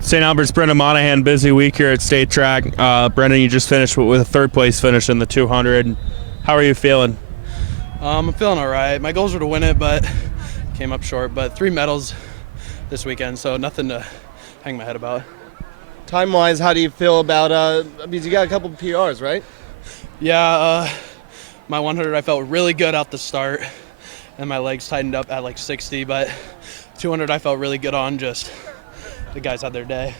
St. Albert's Brendan Monahan, busy week here at State Track. Brendan, you just finished with a third-place finish in the 200. How are you feeling? I'm feeling all right. My goals were to win it, but came up short. But 3 medals this weekend, so nothing to hang my head about. Time-wise, how do you feel about because you got a couple of PRs, right? Yeah, my 100 I felt really good out the start, and my legs tightened up at like 60, but 200 I felt really good on, just the guys had their day.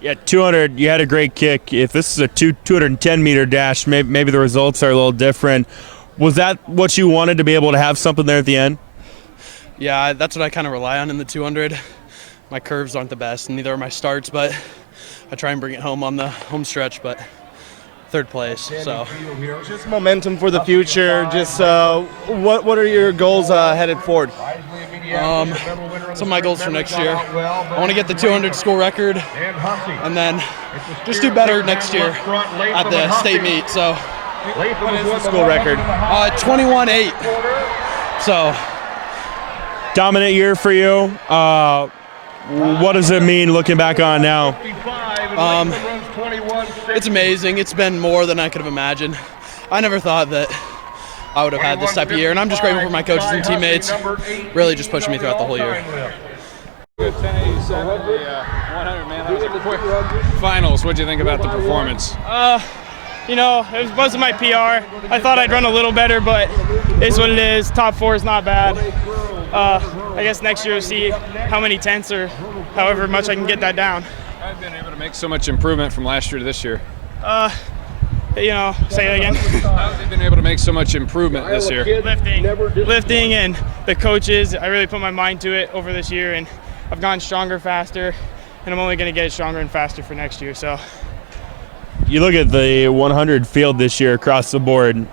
Yeah, 200, you had a great kick. If this is a 210-meter dash, maybe the results are a little different. Was that what you wanted, to be able to have something there at the end? Yeah, that's what I kind of rely on in the 200. My curves aren't the best, and neither are my starts, but I try and bring it home on the home stretch, but third place. So just momentum for the future. Just what are your goals headed forward? Some of my goals for next year, I want to get the 200 school record, and then just do better next year at the state meet. So what is the school record? 21.8. So dominant year for you. What does it mean looking back on now? It's amazing. It's been more than I could have imagined. I never thought that I would have had this type of year, and I'm just grateful for my coaches and teammates, really just pushing me throughout the whole year. Good 1087, the 100, man. That was a quick finals. What do you think about the performance? You know, it wasn't my PR. I thought I'd run a little better, but it's what it is. Top 4 is not bad. I guess next year we'll see how many tenths or however much I can get that down. I've been able to make so much improvement from last year to this year. You know, say it again. How have you been able to make so much improvement this year? Lifting and the coaches. I really put my mind to it over this year, and I've gotten stronger faster, and I'm only going to get stronger and faster for next year. So. You look at the 100 field this year across the board.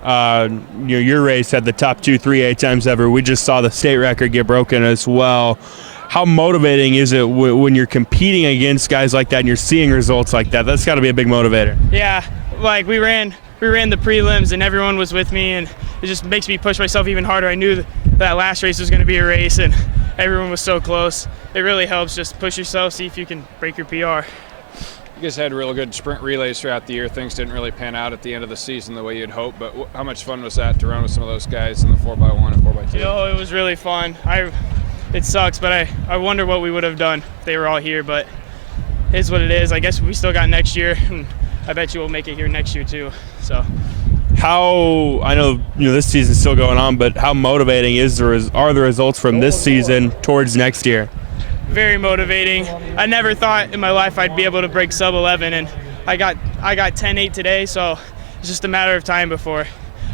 Your race had the top 2 3 times ever. We just saw the state record get broken as well. How motivating is it when you're competing against guys like that and you're seeing results like that? That's got to be a big motivator. Yeah, like we ran the prelims and everyone was with me, and it just makes me push myself even harder. I knew that last race was going to be a race, and everyone was so close. It really helps just push yourself, see if you can break your PR. You guys had real good sprint relays throughout the year. Things didn't really pan out at the end of the season the way you'd hoped, but how much fun was that to run with some of those guys in the 4x1 and 4x2? You know, it was really fun. It sucks, but I wonder what we would have done if they were all here, but it is what it is. I guess we still got next year, and I bet you we'll make it here next year too. So, I know this season's still going on, but how motivating are the results from this season towards next year? Very motivating. I never thought in my life I'd be able to break sub 11, and I got 10.8 today, so it's just a matter of time before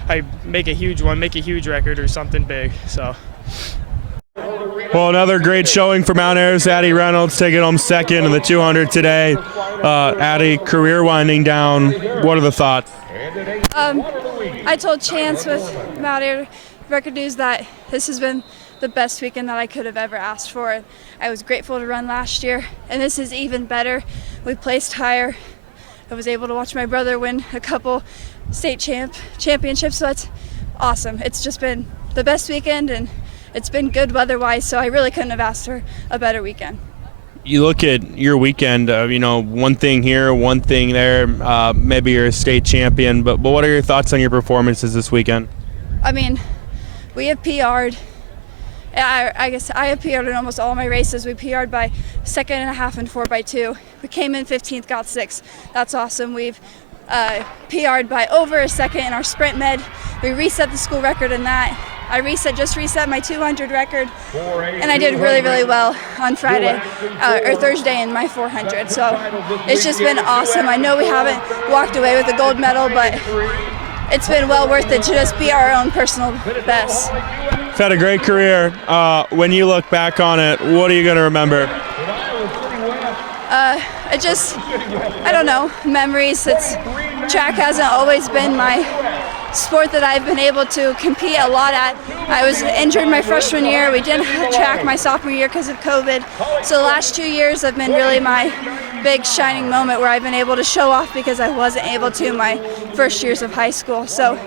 I make a huge record or something big. So. Well, another great showing for Mount Air's Addie Reynolds, taking home second in the 200 today. Addie, career winding down. What are the thoughts? I told Chance with Mount Air Record News that this has been the best weekend that I could have ever asked for. I was grateful to run last year, and this is even better. We placed higher. I was able to watch my brother win a couple state championships, so that's awesome. It's just been the best weekend, and it's been good weather-wise, so I really couldn't have asked for a better weekend. You look at your weekend, one thing here, one thing there, maybe you're a state champion, but what are your thoughts on your performances this weekend? I mean, we have PR'd. I guess I have PR'd in almost all my races. We PR'd by 2.5 and 4x2. We came in 15th, got 6th. That's awesome. We've PR'd by over a second in our sprint med. We reset the school record in that. I just reset my 200 record, and I did really, really well on Friday or Thursday in my 400. So it's just been awesome. I know we haven't walked away with a gold medal, but it's been well worth it to just be our own personal best. You've had a great career. When you look back on it, what are you going to remember? I don't know, memories. Track hasn't always been my sport that I've been able to compete a lot at. I was injured my freshman year. We didn't have track my sophomore year because of COVID. So the last 2 years have been really my big shining moment where I've been able to show off because I wasn't able to my first years of high school. So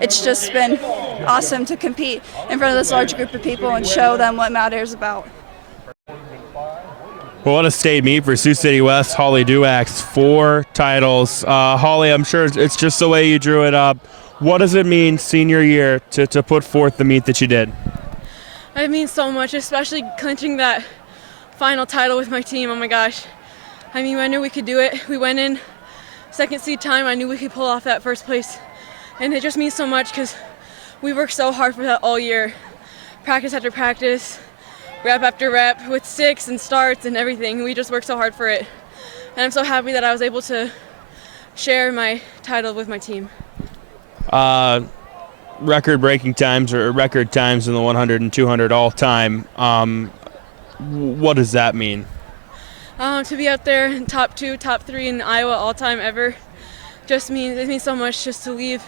it's just been awesome to compete in front of this large group of people and show them what Mount Air is about. Well, what a state meet for Sioux City West. Holly Duax, 4 titles. Holly, I'm sure it's just the way you drew it up. What does it mean senior year to put forth the meet that you did? It means so much, especially clinching that final title with my team. Oh my gosh. I mean, I knew we could do it. We went in second seed time. I knew we could pull off that first place. And it just means so much because we worked so hard for that all year. Practice after practice, rep after rep, with sticks and starts and everything. We just worked so hard for it. And I'm so happy that I was able to share my title with my team. Record-breaking times or record times in the 100 and 200 all-time. What does that mean? To be out there in top 2, top 3 in Iowa all-time ever, it means so much just to leave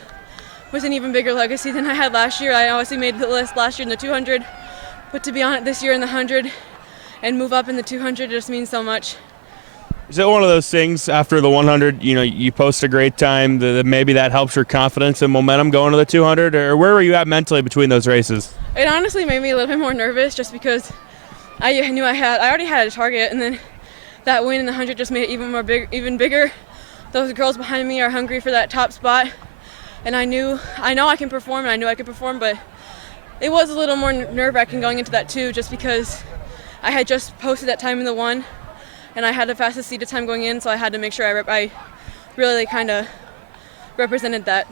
with an even bigger legacy than I had last year. I obviously made the list last year in the 200, but to be on it this year in the 100 and move up in the 200 just means so much. Is it one of those things after the 100, you post a great time, that maybe that helps your confidence and momentum going to the 200, or where were you at mentally between those races? It honestly made me a little bit more nervous just because I knew I already had a target, and then that win in the 100 just made it even bigger. Those girls behind me are hungry for that top spot, and I know I can perform, and I knew I could perform, but it was a little more nerve-wracking going into that 2 just because I had just posted that time in the 1, and I had the fastest seeded time going in, so I had to make sure I really kind of represented that.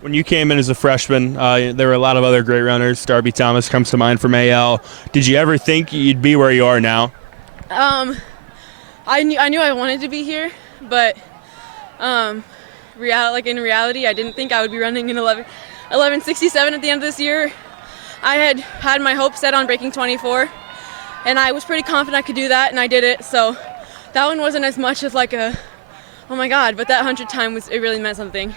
When you came in as a freshman, there were a lot of other great runners. Darby Thomas comes to mind from AL. Did you ever think you'd be where you are now? I knew I wanted to be here, but in reality, I didn't think I would be running in 11:67 at the end of this year. I had my hopes set on breaking 24, and I was pretty confident I could do that, and I did it. So that one wasn't as much as like oh my God, but that 100 time it really meant something.